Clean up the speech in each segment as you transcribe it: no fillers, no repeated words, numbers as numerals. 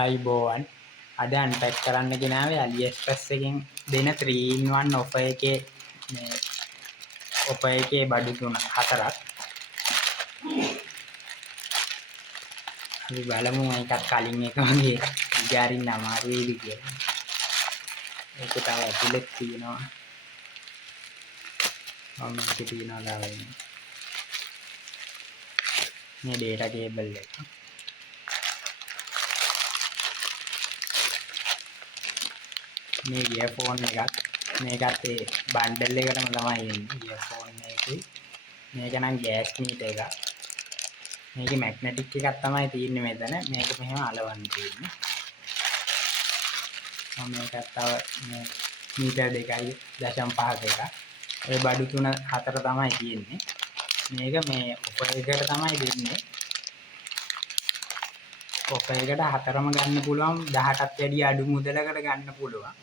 අයිබෝවන් අද අන්පැක් කරන්න ගෙනාවේ AliExpress එකෙන් දෙන 3-in-1 offer එකේ මේ offer එකේ බඩු තුන හතරක් අපි බලමු මේකත් කලින් එක වගේ ඉජාරින්න අමාරු වෙයිද කියලා. ඒක තව ඇතුලේ තියෙනවා. මේක තියෙනවා දාගෙන. මේ data cable එක. මේ earphone එකක් මේකත් ඒ බන්ඩල් එකටම තමයි එන්නේ earphone එකේ. මේක නම් gas meter එකක්. මේකේ magnetic එකක් තමයි තියෙන්නේ මෙතන. මේක මෙහෙම අලවන්න තියෙන්නේ. මේකත් තව මේ මීටර් 2.5ක එකක්. ඒ බඩු තුන හතර තමයි තියෙන්නේ. මේක මේ offer එකට තමයි දෙන්නේ. offer එකට හතරම ගන්න පුළුවන් 18ට වැඩිය අඩු මුදලකට ගන්න පුළුවන්.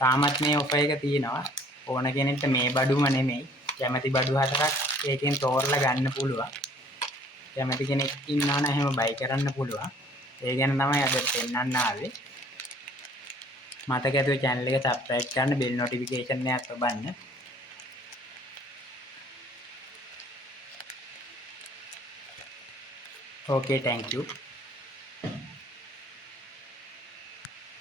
තාමත් මේ offer එක තියෙනවා. ඕන කෙනෙක්ට මේ බඩුම නෙමෙයි. කැමැති බඩු හතරක් ඒකෙන් තෝරලා ගන්න පුළුවන්. කැමැති කෙනෙක් ඉන්නවා නම් එහෙම buy කරන්න පුළුවන්. ඒ ගැන තමයි අද පෙන්නන්න ආවේ. මතක ඇතුව channel එක subscribe කරන්න bell notification එකත් ඔබන්න. Okay, thank you.